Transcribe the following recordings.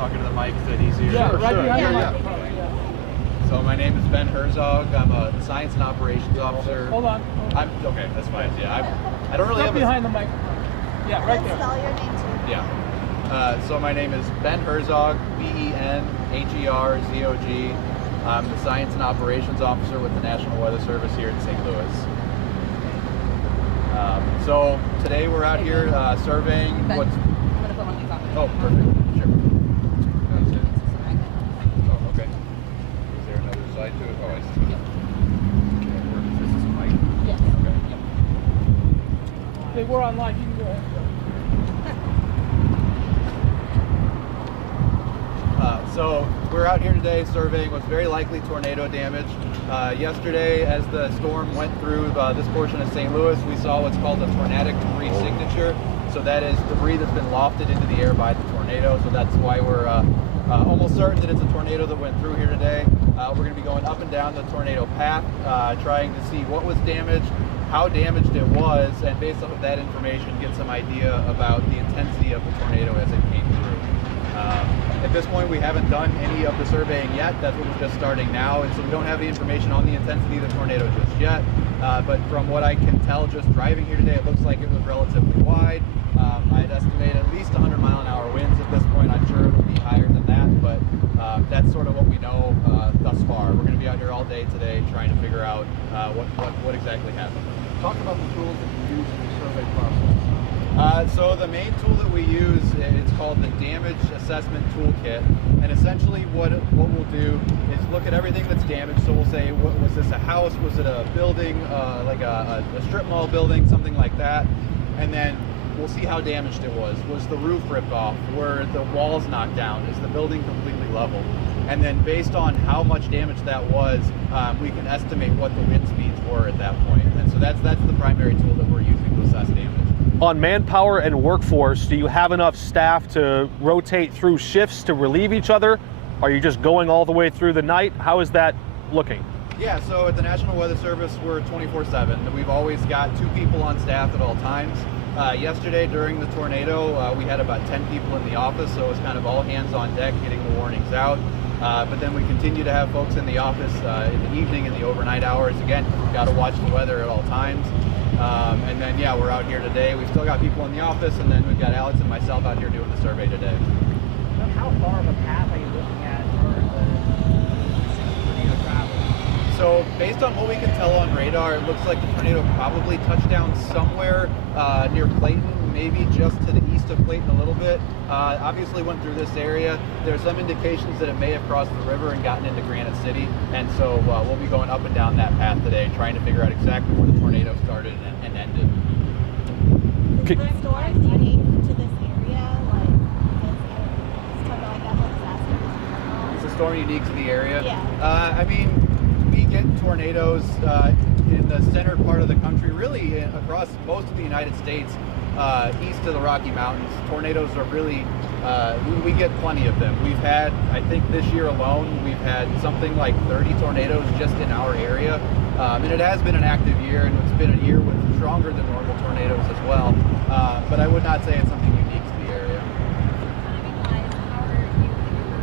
talking to the mic, is that easier? Yeah, right sure. behind Yeah, the yeah. mic. So my name is Ben Herzog. I'm a Science and Operations Officer. Hold on. Okay, that's fine. Yeah, I don't really Step have a... behind the microphone. Yeah, right there. Spell your name too. Yeah. So my name is Ben Herzog, BenHerzog. I'm the Science and Operations Officer with the National Weather Service here in St. Louis. So today we're out here surveying what's... I'm gonna put one of these on. Oh, perfect. Sure. Oh, okay. Is there another side to it? Oh, I see. This is a mic. Yes. Okay. Hey, we're online. You can go ahead. So we're out here today surveying what's very likely tornado damage. Yesterday, as the storm went through this portion of St. Louis, we saw what's called a tornadic debris signature. So that is debris that's been lofted into the air by the tornado. So that's why we're almost certain that it's a tornado that went through here today. We're going to be going up and down the tornado path, trying to see what was damaged, how damaged it was, and based off of that information, get some idea about the intensity of the tornado as it came through. At this point, we haven't done any of the surveying yet. That's what we're just starting now, and so we don't have the information on the intensity of the tornado just yet. But from what I can tell, just driving here today, it looks like it was relatively wide. I'd estimate at least 100-mile-an-hour winds at this point. I'm sure it'll be higher than that, but that's sort of what we know thus far. We're going to be out here all day today trying to figure out what exactly happened. Talk about the tools that you use in the survey process. So the main tool that we use, it's called the Damage Assessment Toolkit, and essentially what we'll do is look at everything that's damaged. So we'll say, was this a house, was it a building, like a strip mall building, something like that, and then we'll see how damaged it was. Was the roof ripped off? Were the walls knocked down? Is the building completely leveled? And then based on how much damage that was, we can estimate what the wind speeds were at that point. And so that's the primary tool that we're using to assess damage. On manpower and workforce, do you have enough staff to rotate through shifts to relieve each other? Are you just going all the way through the night? How is that looking? Yeah, so at the National Weather Service, we're 24/7. We've always got 2 people on staff at all times. Yesterday during the tornado, we had about 10 people in the office, so it was kind of all hands on deck getting the warnings out. But then we continue to have folks in the office in the evening, in the overnight hours. Again, got to watch the weather at all times. And then, yeah, we're out here today. We've still got people in the office, and then we've got Alex and myself out here doing the survey today. How far of a path are you looking at for the tornado travel? So based on what we can tell on radar, it looks like the tornado probably touched down somewhere near Clayton, maybe just to the east of Clayton a little bit. Obviously went through this area. There's some indications that it may have crossed the river and gotten into Granite City. And so we'll be going up and down that path today, trying to figure out exactly where the tornado started and ended. Is the storm unique to this area? Like, is tornado like that what disaster? Is the storm unique to the area? Yeah. I mean, we get tornadoes in the center part of the country, really across most of the United States, east of the Rocky Mountains. Tornadoes are really, we get plenty of them. We've had, I think this year alone, we've had something like 30 tornadoes just in our area. And it has been an active year, and it's been a year with stronger than normal tornadoes as well. But I would not say it's something unique to the area. Timing-wise, how are you and your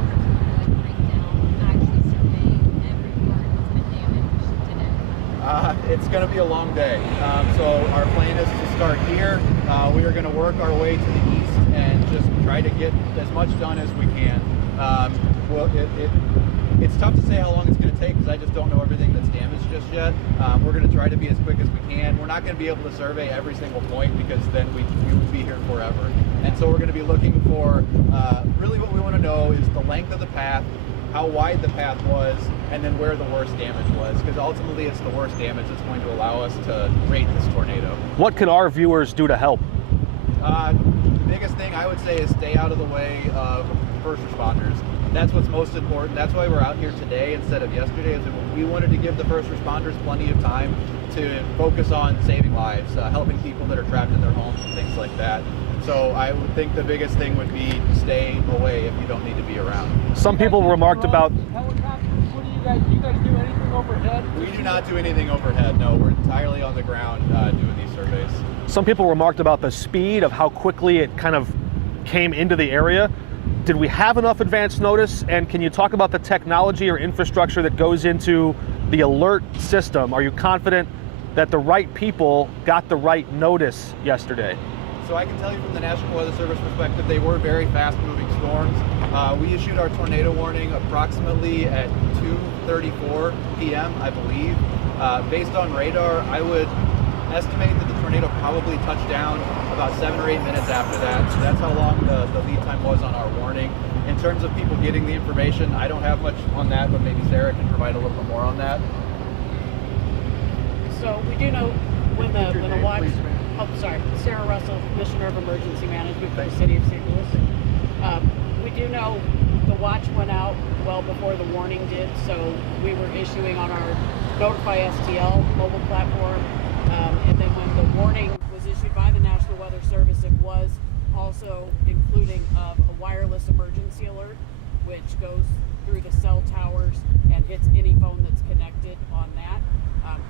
crew breakdown actually surveying every part that's been damaged today? It's going to be a long day. So our plan is to start here. We are going to work our way to the east and just try to get as much done as we can. It's tough to say how long it's going to take because I just don't know everything that's damaged just yet. We're going to try to be as quick as we can. We're not going to be able to survey every single point because then we would be here forever. And so we're going to be looking for, really what we want to know is the length of the path, how wide the path was, and then where the worst damage was, because ultimately it's the worst damage that's going to allow us to rate this tornado. What can our viewers do to help? The biggest thing I would say is stay out of the way of first responders. That's what's most important. That's why we're out here today instead of yesterday, is that we wanted to give the first responders plenty of time to focus on saving lives, helping people that are trapped in their homes and things like that. So I would think the biggest thing would be stay away if you don't need to be around. Some people remarked about... Helicopters, what do you guys do anything overhead? We do not do anything overhead, no. We're entirely on the ground doing these surveys. Some people remarked about the speed of how quickly it kind of came into the area. did we have enough advance notice? And can you talk about the technology or infrastructure that goes into the alert system? Are you confident that the right people got the right notice yesterday? So I can tell you from the National Weather Service perspective, they were very fast-moving storms. We issued our tornado warning approximately at 2:34 p.m., I believe. Based on radar, I would estimate that the tornado probably touched down about 7 or 8 minutes after that. So that's how long the lead time was on our warning. In terms of people getting the information, I don't have much on that, but maybe Sarah can provide a little bit more on that. So we do know when the name, watch. please, ma'am. Oh, sorry, Sarah Russell, Commissioner of Emergency Management for the City of St. Louis. We do know the watch went out well before the warning did, so we were issuing on our Notify STL mobile platform, and then when the warning was issued by the National Weather Service, it was also including of a wireless emergency alert, which goes through the cell towers and hits any phone that's connected on that.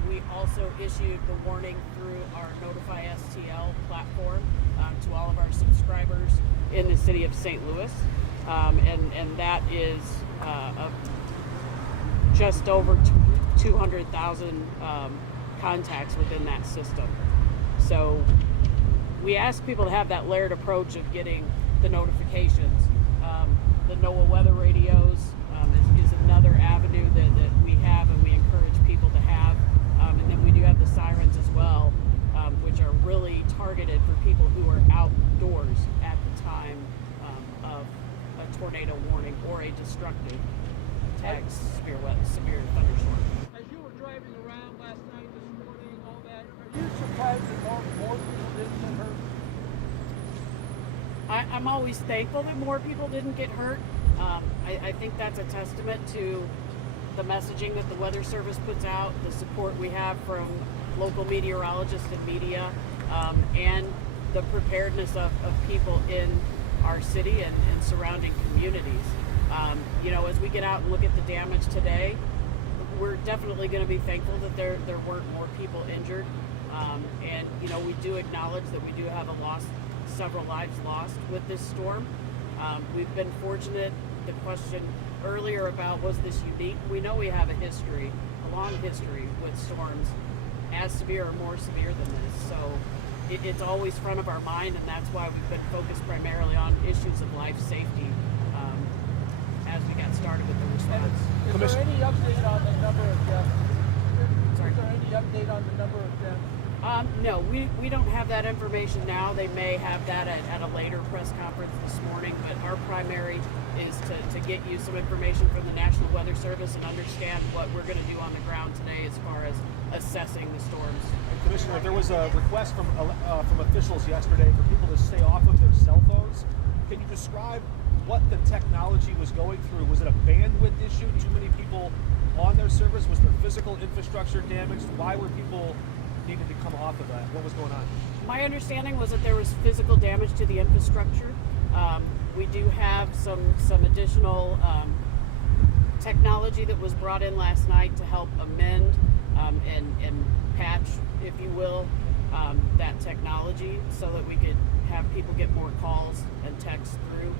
We also issued the warning through our Notify STL platform to all of our subscribers in the city of St. Louis, and that is just over 200,000 contacts within that system. So we ask people to have that layered approach of getting the notifications. The NOAA weather radios is another avenue that we have and we encourage people to have. And then we do have the sirens as well, which are really targeted for people who are outdoors at the time of a tornado warning or a destructive severe thunderstorm. As you were driving around last night, this morning, all that, are you surprised that more people didn't get hurt? I'm always thankful that more people didn't get hurt. I think that's a testament to the messaging that the Weather Service puts out, the support we have from local meteorologists and media, and the preparedness of people in our city and surrounding communities. As we get out and look at the damage today, we're definitely going to be thankful that there weren't more people injured. And we do acknowledge that we do have several lives lost with this storm. We've been fortunate. The question earlier about was this unique? We know we have a long history with storms as severe or more severe than this. So it's always front of our mind, and that's why we've been focused primarily on issues of life safety as we got started with the response. Is there any update on the number of deaths? Sorry. Is there any update on the number of deaths? No, we don't have that information now. They may have that at a later press conference this morning, but our primary is to get you some information from the National Weather Service and understand what we're going to do on the ground today as far as assessing the storms. Commissioner, there was a request from officials yesterday for people to stay off of their cell phones. Can you describe what the technology was going through? Was it a bandwidth issue? Too many people on their service? Was there physical infrastructure damaged? Why were people needing to come off of that? What was going on? My understanding was that there was physical damage to the infrastructure. We do have some additional technology that was brought in last night to help amend and patch, if you will, that technology so that we could have people get more calls and texts through.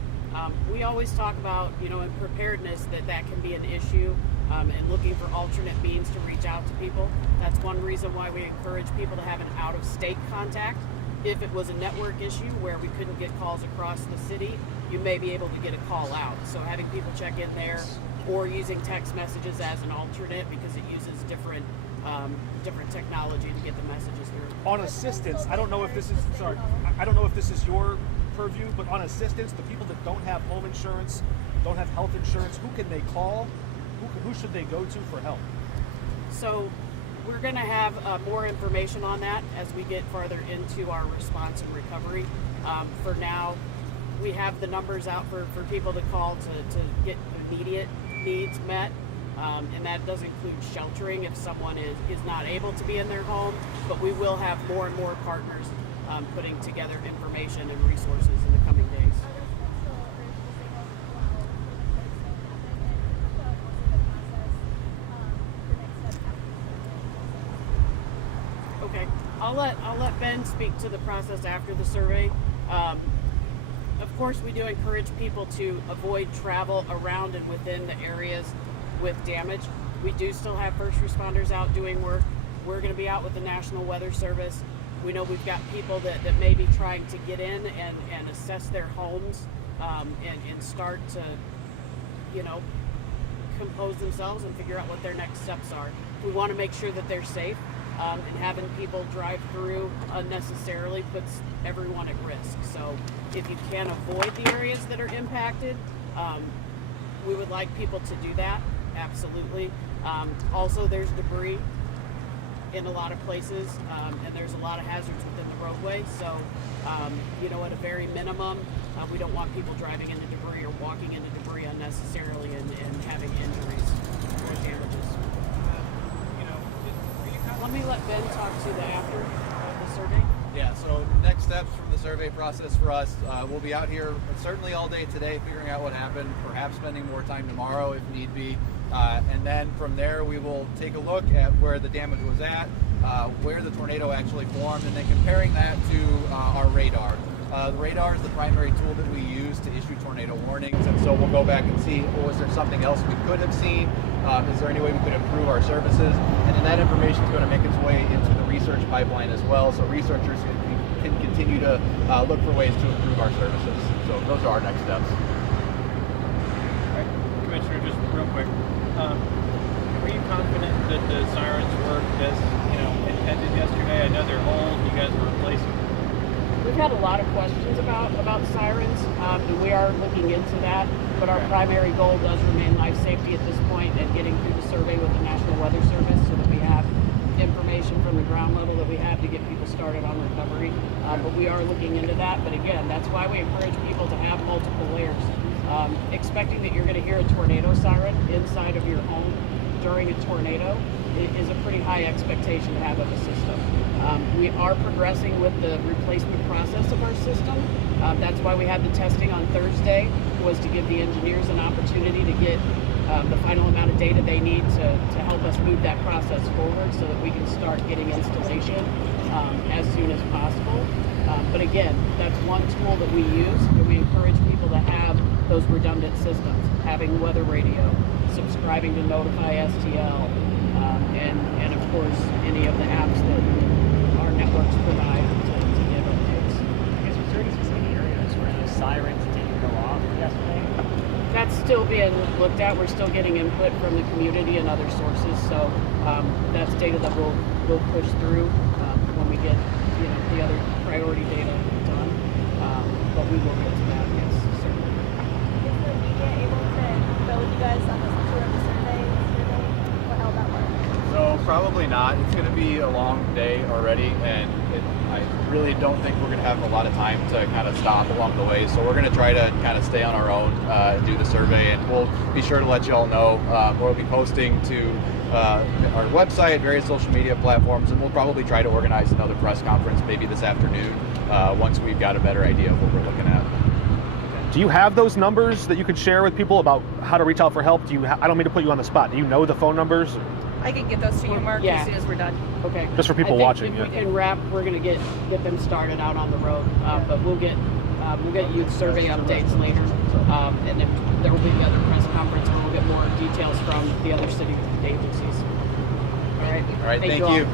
We always talk about, in preparedness that can be an issue and looking for alternate means to reach out to people. That's one reason why we encourage people to have an out-of-state contact. If it was a network issue where we couldn't get calls across the city, you may be able to get a call out. So having people check in there or using text messages as an alternate because it uses different technology to get the messages through. On assistance, I don't know if this is your purview, but on assistance, the people that don't have home insurance, don't have health insurance, who can they call? Who should they go to for help? So we're going to have more information on that as we get farther into our response and recovery. For now, we have the numbers out for people to call to get immediate needs met. And that does include sheltering if someone is not able to be in their home, but we will have more and more partners putting together information and resources in the coming days. Okay, I'll let Ben speak to the process after the survey. Of course, we do encourage people to avoid travel around and within the areas with damage. We do still have first responders out doing work. We're going to be out with the National Weather Service. We know we've got people that may be trying to get in and assess their homes and start to, compose themselves and figure out what their next steps are. We want to make sure that they're safe, and having people drive through unnecessarily puts everyone at risk. So if you can avoid the areas that are impacted, we would like people to do that, absolutely. Also, there's debris in a lot of places, and there's a lot of hazards within the roadway. So, at a very minimum, we don't want people driving into debris or walking into debris unnecessarily and having injuries or damages. Let me let Ben talk to the after the survey. Yeah, so next steps from the survey process for us, we'll be out here certainly all day today figuring out what happened, perhaps spending more time tomorrow if need be. And then from there we will take a look at where the damage was at, where the tornado actually formed, and then comparing that to our radar. The radar is the primary tool that we use to issue tornado warnings, and so we'll go back and see, was there something else we could have seen? Is there any way we could improve our services? And then that information is going to make its way into the research pipeline as well, so researchers can continue to look for ways to improve our services. So those are our next steps. Commissioner, just real quick, were you confident that the sirens worked as intended yesterday? I know they're old. You guys were replacing them. We've had a lot of questions about sirens, and we are looking into that. But our primary goal does remain life safety at this point and getting through the survey with the National Weather Service so that we have information from the ground level that we have to get people started on recovery. But we are looking into that. But again, that's why we encourage people to have multiple layers. Expecting that you're going to hear a tornado siren inside of your home during a tornado is a pretty high expectation to have of a system. We are progressing with the replacement process of our system. That's why we had the testing on Thursday, was to give the engineers an opportunity to get the final amount of data they need to help us move that process forward so that we can start getting installation as soon as possible. But again, that's one tool that we use, and we encourage people to have those redundant systems, having weather radio, subscribing to Notify STL, and of course any of the apps that our networks provide to give updates. I guess was there any specific areas where the sirens didn't go off yesterday? That's still being looked at. We're still getting input from the community and other sources, so that's data that we'll push through when we get the other priority data done. But we will get to that, yes, certainly. Is the media able to go with you guys on the tour of the survey yesterday? Or how that work? So probably not. It's going to be a long day already, and I really don't think we're going to have a lot of time to kind of stop along the way. So we're going to try to kind of stay on our own and do the survey, and we'll be sure to let you all know. We'll be posting to our website, various social media platforms, and we'll probably try to organize another press conference maybe this afternoon once we've got a better idea of what we're looking at. Do you have those numbers that you could share with people about how to reach out for help? I don't mean to put you on the spot. Do you know the phone numbers? I can get those to you, Mark, Yeah. as soon as we're done. Okay. Just for people I think watching, If yeah. we can wrap, we're going to get them started out on the road, but we'll get youth survey updates later, and then there will be another press conference where we'll get more details from the other city agencies. All right. All right, thank all. you.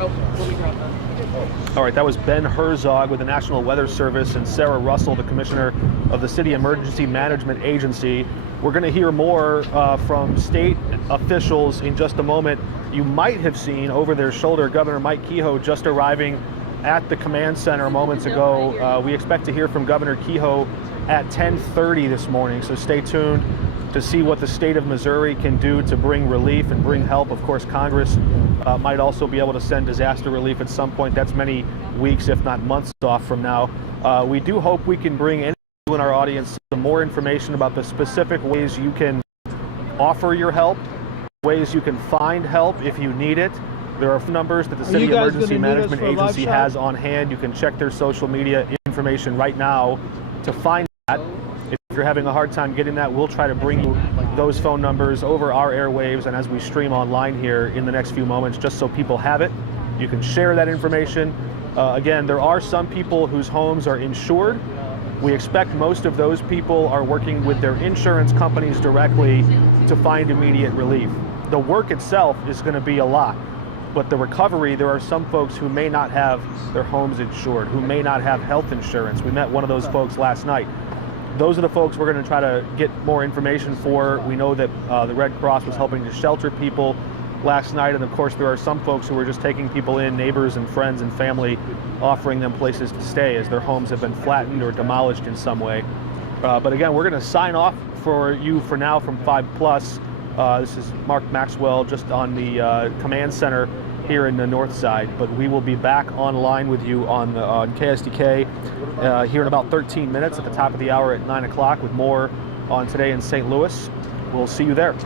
Oh, let me grab that. All right, that was Ben Herzog with the National Weather Service and Sarah Russell, the Commissioner of the City Emergency Management Agency. We're going to hear more from state officials in just a moment. You might have seen over their shoulder Governor Mike Kehoe just arriving at the command center moments ago. We expect to hear from Governor Kehoe at 10:30 this morning, so stay tuned to see what the state of Missouri can do to bring relief and bring help. Of course, Congress might also be able to send disaster relief at some point. That's many weeks, if not months off from now. We do hope we can bring anyone in our audience some more information about the specific ways you can offer your help, ways you can find help if you need it. There are numbers that the City Emergency Management Agency has on hand. You can check their social media information right now to find that. If you're having a hard time getting that, we'll try to bring you those phone numbers over our airwaves and as we stream online here in the next few moments, just so people have it. You can share that information. Again, there are some people whose homes are insured. We expect most of those people are working with their insurance companies directly to find immediate relief. The work itself is going to be a lot, but the recovery, there are some folks who may not have their homes insured, who may not have health insurance. We met one of those folks last night. Those are the folks we're going to try to get more information for. We know that the Red Cross was helping to shelter people last night, and of course there are some folks who are just taking people in, neighbors and friends and family, offering them places to stay as their homes have been flattened or demolished in some way. But again, we're going to sign off for you for now from 5 Plus. This is Mark Maxwell just on the command center here in the north side, but we will be back online with you on KSDK here in about 13 minutes at the top of the hour at 9 o'clock with more on Today in St. Louis. We'll see you there.